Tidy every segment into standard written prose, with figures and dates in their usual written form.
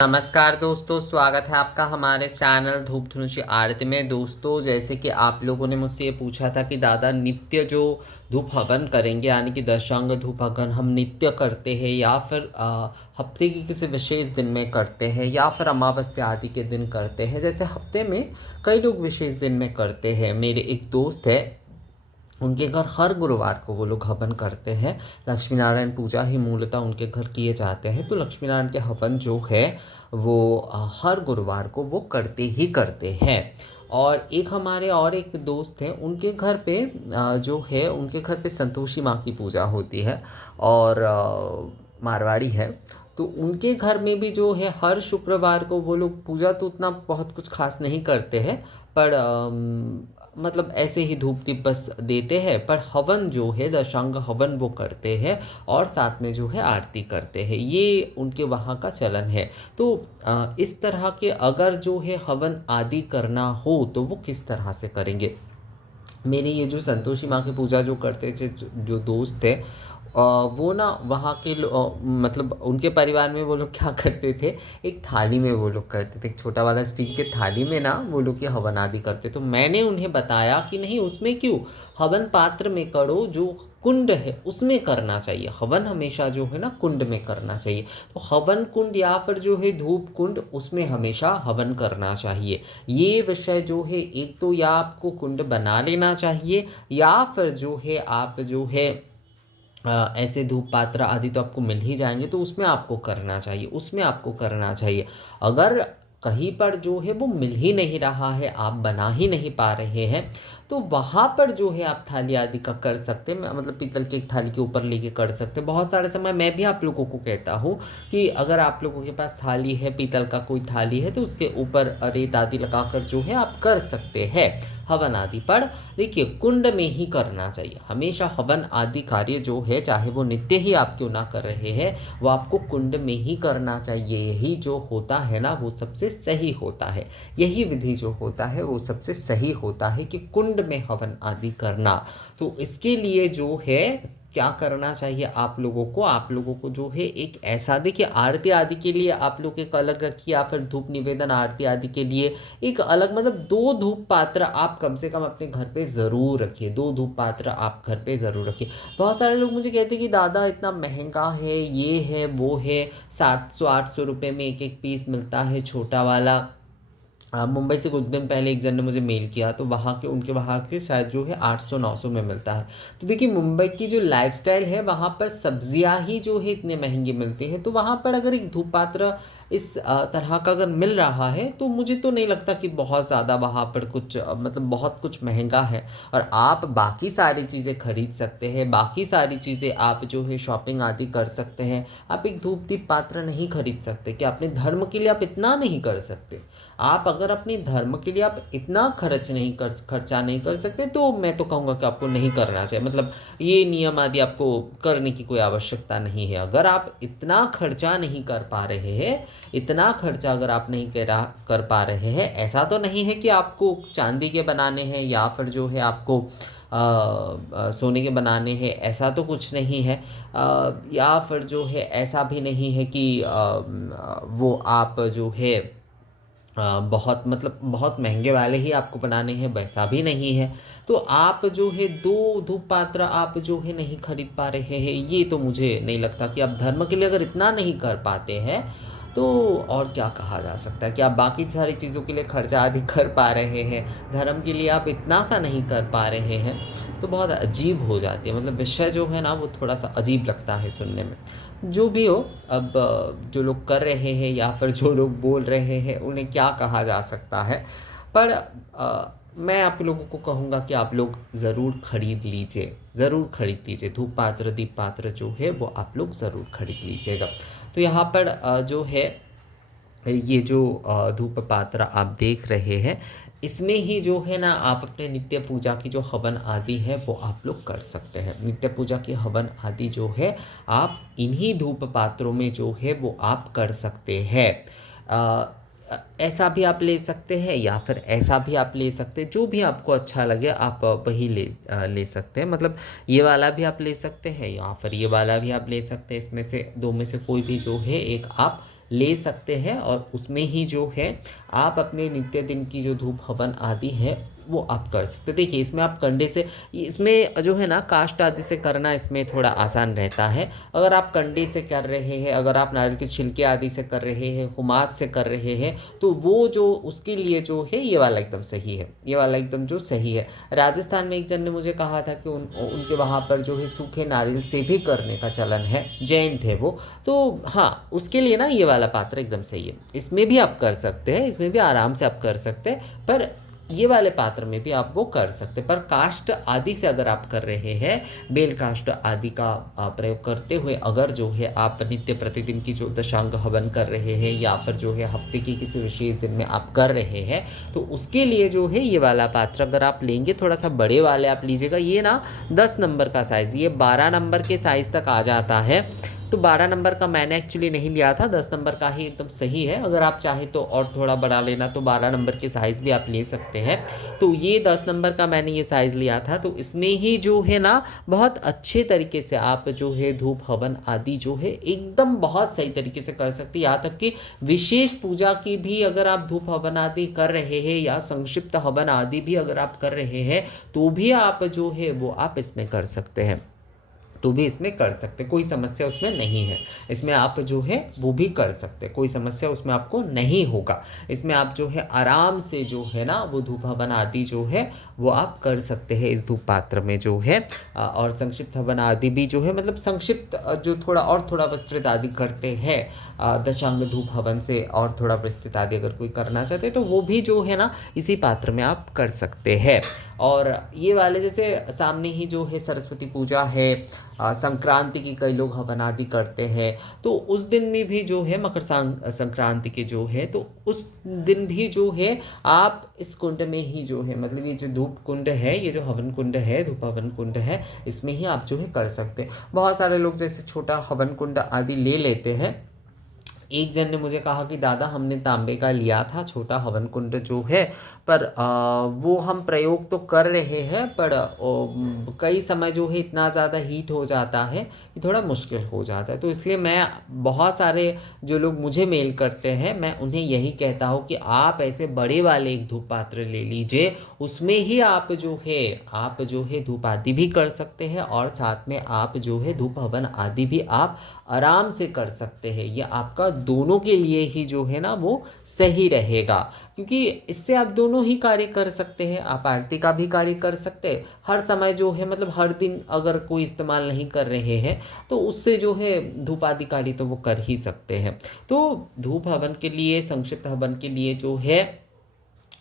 नमस्कार दोस्तों, स्वागत है आपका हमारे चैनल धूप धनुषी आरती में। दोस्तों, जैसे कि आप लोगों ने मुझसे ये पूछा था कि दादा नित्य जो धूप हवन करेंगे, यानी कि दशांग धूप हवन हम नित्य करते हैं या फिर हफ्ते की किसी विशेष दिन में करते हैं या फिर अमावस्या आदि के दिन करते हैं। जैसे हफ्ते में कई लोग विशेष दिन में करते हैं। मेरे एक दोस्त है, उनके घर हर गुरुवार को वो लोग हवन करते हैं। लक्ष्मी नारायण पूजा ही मूलतः उनके घर किए जाते हैं, तो लक्ष्मी नारायण के हवन जो है वो हर गुरुवार को वो करते ही करते हैं। और एक दोस्त हैं, उनके घर पे जो है उनके घर पे संतोषी माँ की पूजा होती है और मारवाड़ी है। तो उनके घर में भी जो है हर शुक्रवार को वो लोग पूजा तो उतना बहुत कुछ खास नहीं करते हैं, पर मतलब ऐसे ही धूप दीप बस देते हैं। पर हवन जो है दशांग हवन वो करते हैं और साथ में जो है आरती करते हैं। ये उनके वहाँ का चलन है। तो इस तरह के अगर जो है हवन आदि करना हो तो वो किस तरह से करेंगे। मेरे ये जो संतोषी माँ की पूजा जो करते थे, जो दोस्त थे, वो ना वहाँ के मतलब उनके परिवार में वो लोग क्या करते थे, एक थाली में वो लोग करते थे, एक छोटा वाला स्टील के थाली में ना वो लोग ये हवन आदि करते। तो मैंने उन्हें बताया कि नहीं, उसमें क्यों, हवन पात्र में करो, जो कुंड है उसमें करना चाहिए। हवन हमेशा जो है ना कुंड में करना चाहिए। तो हवन कुंड या फिर जो है धूप कुंड, उसमें हमेशा हवन करना चाहिए। ये विषय जो है, एक तो या आपको कुंड बना लेना चाहिए या फिर जो है आप जो है ऐसे धूप पात्र आदि तो आपको मिल ही जाएंगे, तो उसमें आपको करना चाहिए। अगर कहीं पर जो है वो मिल ही नहीं रहा है, आप बना ही नहीं पा रहे हैं, तो वहाँ पर जो है आप थाली आदि का कर सकते हैं। मतलब पीतल की एक थाली के ऊपर लेके कर सकते हैं। बहुत सारे समय मैं भी आप लोगों को कहता हूँ कि अगर आप लोगों के पास थाली है, पीतल का कोई थाली है, तो उसके ऊपर रेत आदि लगाकर जो है आप कर सकते हैं हवन आदि। पर देखिए, कुंड में ही करना चाहिए हमेशा। हवन आदि कार्य जो है, चाहे वो नित्य ही आप क्यों ना कर रहे हैं, वो आपको कुंड में ही करना चाहिए। यही जो होता है ना वो सबसे सही होता है। यही विधि जो होता है वो सबसे सही होता है कि कुंड में हवन आदि करना। तो इसके लिए जो है क्या करना चाहिए आप लोगों को जो है एक ऐसा, देखिए आरती आदि के लिए आप लोग एक अलग रखिए या फिर धूप निवेदन आरती आदि के लिए एक अलग, मतलब 2 धूप पात्र आप कम से कम अपने घर पे ज़रूर रखिए। 2 धूप पात्र आप घर पे ज़रूर रखिए। बहुत सारे लोग मुझे कहते हैं कि दादा इतना महंगा है, ये है वो है, 700-800 रुपये में एक एक पीस मिलता है छोटा वाला। मुंबई से कुछ दिन पहले एक जन ने मुझे मेल किया, तो उनके वहाँ के शायद जो है 800-900 में मिलता है। तो देखिए, मुंबई की जो लाइफस्टाइल है वहाँ पर सब्जियाँ ही जो है इतने महंगी मिलती हैं। तो वहाँ पर अगर एक धूप पात्र इस तरह का अगर मिल रहा है, तो मुझे तो नहीं लगता कि बहुत ज़्यादा वहाँ पर कुछ मतलब बहुत कुछ महंगा है। और आप बाकी सारी चीज़ें खरीद सकते हैं, बाकी सारी चीज़ें आप जो है शॉपिंग आदि कर सकते हैं। आप एक धूप दीप पात्र नहीं खरीद सकते कि अपने धर्म के लिए आप इतना नहीं कर सकते। आप अगर अपने धर्म के लिए आप इतना खर्चा नहीं कर सकते, तो मैं तो कहूँगा कि आपको नहीं करना चाहिए। मतलब ये नियम आदि आपको करने की कोई आवश्यकता नहीं है। अगर आप इतना खर्चा नहीं कर पा रहे हैं, इतना खर्चा अगर आप नहीं कर पा रहे हैं, ऐसा तो नहीं है कि आपको चांदी के बनाने हैं या फिर जो है आपको सोने के बनाने हैं, ऐसा तो कुछ नहीं है। या फिर जो है ऐसा भी नहीं है कि वो आप जो है बहुत, मतलब बहुत महंगे वाले ही आपको बनाने हैं, वैसा भी नहीं है। तो आप जो है 2 धूप पात्र आप जो है नहीं खरीद पा रहे हैं, ये तो मुझे नहीं लगता कि आप धर्म के लिए अगर इतना नहीं कर पाते हैं, तो और क्या कहा जा सकता है कि आप बाकी सारी चीज़ों के लिए खर्चा आदि कर पा रहे हैं, धर्म के लिए आप इतना सा नहीं कर पा रहे हैं, तो बहुत अजीब हो जाती है। मतलब विषय जो है ना वो थोड़ा सा अजीब लगता है सुनने में। जो भी हो, अब जो लोग कर रहे हैं या फिर जो लोग बोल रहे हैं, उन्हें क्या कहा जा सकता है। पर मैं आप लोगों को कहूँगा कि आप लोग ज़रूर खरीद लीजिए, ज़रूर खरीद लीजिए। धूप पात्र दीप पात्र जो है वो आप लोग ज़रूर खरीद लीजिएगा। तो यहाँ पर जो है ये जो धूप पात्र आप देख रहे हैं, इसमें ही जो है ना आप अपने नित्य पूजा की जो हवन आदि है वो आप लोग कर सकते हैं। नित्य पूजा की हवन आदि जो है आप इन्हीं धूप पात्रों में जो है वो आप कर सकते हैं। ऐसा भी आप ले सकते हैं या फिर ऐसा भी आप ले सकते हैं, जो भी आपको अच्छा लगे आप वही ले सकते हैं। मतलब ये वाला भी आप ले सकते हैं या फिर ये वाला भी आप ले सकते हैं। इसमें से 2 में से कोई भी जो है एक आप ले सकते हैं और उसमें ही जो है आप अपने नित्य दिन की जो धूप हवन आदि है वो आप कर सकते हैं। देखिए इसमें आप कंडे से, इसमें जो है ना काष्ठ आदि से करना इसमें थोड़ा आसान रहता है। अगर आप कंडे से कर रहे हैं, अगर आप नारियल के छिलके आदि से कर रहे हैं, हुमाद से कर रहे हैं, तो वो जो उसके लिए जो है ये वाला एकदम सही है, ये वाला एकदम जो सही है। राजस्थान में एक जन ने मुझे कहा था कि उनके वहाँ पर जो है सूखे नारियल से भी करने का चलन है, जैन थे वो, तो हाँ उसके लिए ना ये वाला पात्र एकदम सही है। इसमें भी आप कर सकते हैं, इसमें भी आराम से आप कर सकते हैं, पर ये वाले पात्र में भी आप वो कर सकते हैं। पर काष्ठ आदि से अगर आप कर रहे हैं, बेल काष्ठ आदि का प्रयोग करते हुए अगर जो है आप नित्य प्रतिदिन की जो दशांग हवन कर रहे हैं या फिर जो है हफ्ते की किसी विशेष दिन में आप कर रहे हैं, तो उसके लिए जो है ये वाला पात्र अगर आप लेंगे, थोड़ा सा बड़े वाले आप लीजिएगा। ये ना 10 नंबर का साइज़, ये 12 नंबर के साइज़ तक आ जाता है, तो 12 नंबर का मैंने एक्चुअली नहीं लिया था, 10 नंबर का ही एकदम सही है। अगर आप चाहें तो और थोड़ा बड़ा लेना तो 12 नंबर के साइज़ भी आप ले सकते हैं। तो ये 10 नंबर का मैंने ये साइज़ लिया था, तो इसमें ही जो है ना बहुत अच्छे तरीके से आप जो है धूप हवन आदि जो है एकदम बहुत सही तरीके से कर सकते हैं। यहाँ तक कि विशेष पूजा की भी अगर आप धूप हवन आदि कर रहे हैं या संक्षिप्त हवन आदि भी अगर आप कर रहे हैं, तो भी आप जो है वो आप इसमें कर सकते हैं, तो भी इसमें कर सकते, कोई समस्या उसमें नहीं है। इसमें आप जो है वो भी कर सकते, कोई समस्या उसमें आपको नहीं होगा। इसमें आप जो है आराम से जो है ना वो धूप हवन आदि जो है वो आप कर सकते हैं इस धूप पात्र में जो है। और संक्षिप्त हवन आदि भी जो है मतलब संक्षिप्त जो थोड़ा विस्तृत आदि करते हैं, दशांग धूप हवन से और थोड़ा विस्तृत आदि अगर कोई करना चाहते हैं तो वो भी जो है ना इसी पात्र में आप कर सकते हैं। और ये वाले जैसे सामने ही जो है सरस्वती पूजा है, संक्रांति की कई लोग हवन आदि करते हैं, तो उस दिन में भी जो है मकर संक्रांति के जो है, तो उस दिन भी जो है आप इस कुंड में ही जो है मतलब ये जो धूप कुंड है, ये जो हवन कुंड है, धूप हवन कुंड है, इसमें ही आप जो है कर सकते हैं। बहुत सारे लोग जैसे छोटा हवन कुंड आदि ले लेते हैं। एक जन ने मुझे कहा कि दादा हमने तांबे का लिया था छोटा हवन कुंड जो है, पर वो हम प्रयोग तो कर रहे हैं, पर कई समय जो है इतना ज़्यादा हीट हो जाता है कि थोड़ा मुश्किल हो जाता है। तो इसलिए मैं बहुत सारे जो लोग मुझे मेल करते हैं, मैं उन्हें यही कहता हूँ कि आप ऐसे बड़े वाले एक धूप पात्र ले लीजिए, उसमें ही आप जो है धूप आदि भी कर सकते हैं और साथ में आप जो है धूप हवन आदि भी आप आराम से कर सकते हैं। ये आपका दोनों के लिए ही जो है ना वो सही रहेगा, क्योंकि इससे आप दोनों ही कार्य कर सकते हैं। आप आरती का भी कार्य कर सकते हैं हर समय जो है, मतलब हर दिन अगर कोई इस्तेमाल नहीं कर रहे हैं तो उससे जो है धूप आदि कार्य तो वो कर ही सकते हैं। तो धूप हवन के लिए, संक्षिप्त हवन के लिए जो है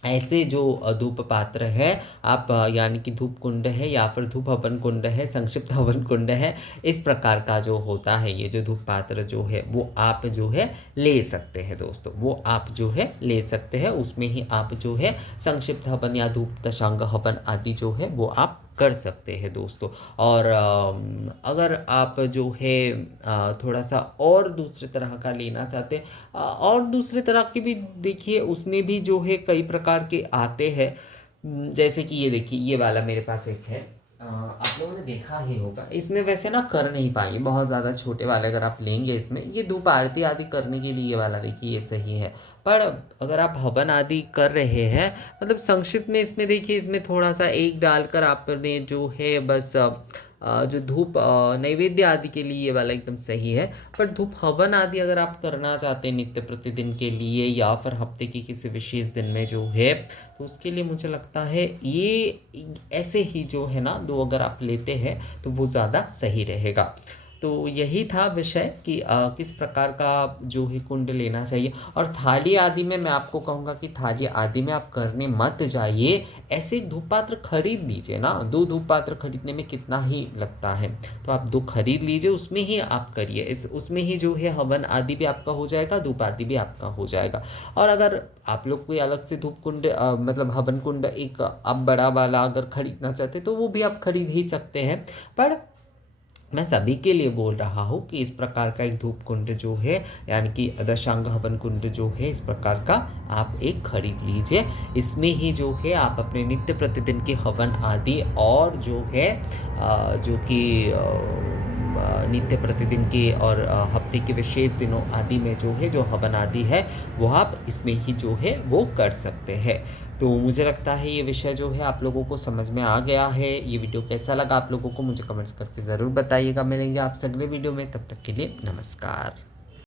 ऐसे जो धूप पात्र है आप यानी कि धूप कुंड है या फिर धूप हवन कुंड है, संक्षिप्त हवन कुंड है, इस प्रकार का जो होता है ये जो धूप पात्र जो है वो आप जो है ले सकते हैं दोस्तों, वो आप जो है ले सकते हैं। उसमें ही आप जो है संक्षिप्त हवन या धूप दशांग हवन आदि जो है वो आप कर सकते हैं दोस्तों। और अगर आप जो है थोड़ा सा और दूसरे तरह का लेना चाहते हैं, और दूसरे तरह की भी देखिए उसमें भी जो है कई प्रकार के आते हैं। जैसे कि ये देखिए ये वाला मेरे पास एक है, आप लोगों ने देखा ही होगा। इसमें वैसे ना कर नहीं पाएंगे, बहुत ज़्यादा छोटे वाले अगर आप लेंगे, इसमें ये धूप आरती आदि करने के लिए ये वाला देखिए ये सही है। पर अगर आप हवन आदि कर रहे हैं मतलब संक्षिप्त में, इसमें देखिए इसमें थोड़ा सा एक डालकर आपने जो है बस जो धूप नैवेद्य आदि के लिए ये वाला एकदम सही है। पर धूप हवन आदि अगर आप करना चाहते हैं नित्य प्रतिदिन के लिए या फिर हफ्ते की किसी विशेष दिन में जो है, तो उसके लिए मुझे लगता है ये ऐसे ही जो है ना दो अगर आप लेते हैं तो वो ज़्यादा सही रहेगा। तो यही था विषय कि किस प्रकार का जो है कुंड लेना चाहिए। और थाली आदि में मैं आपको कहूँगा कि थाली आदि में आप करने मत जाइए, ऐसे धूप पात्र खरीद लीजिए ना। 2 धूप पात्र खरीदने में कितना ही लगता है, तो आप 2 खरीद लीजिए, उसमें ही आप करिए। उसमें ही जो है हवन आदि भी आपका हो जाएगा, धूप आदि भी आपका हो जाएगा। और अगर आप लोग कोई अलग से धूप कुंड मतलब हवन कुंड एक अब बड़ा वाला अगर खरीदना चाहते तो वो भी आप खरीद ही सकते हैं। पर मैं सभी के लिए बोल रहा हूँ कि इस प्रकार का एक धूप कुंड जो है यानी कि दशांग हवन कुंड जो है, इस प्रकार का आप एक खरीद लीजिए। इसमें ही जो है आप अपने नित्य प्रतिदिन के हवन आदि और जो है जो कि नित्य प्रतिदिन के और हफ्ते के विशेष दिनों आदि में जो है जो हवन आदि है वो आप इसमें ही जो है वो कर सकते हैं। तो मुझे लगता है ये विषय जो है आप लोगों को समझ में आ गया है। ये वीडियो कैसा लगा आप लोगों को मुझे कमेंट्स करके ज़रूर बताइएगा। मिलेंगे आपसे अगले वीडियो में, तब तक के लिए नमस्कार।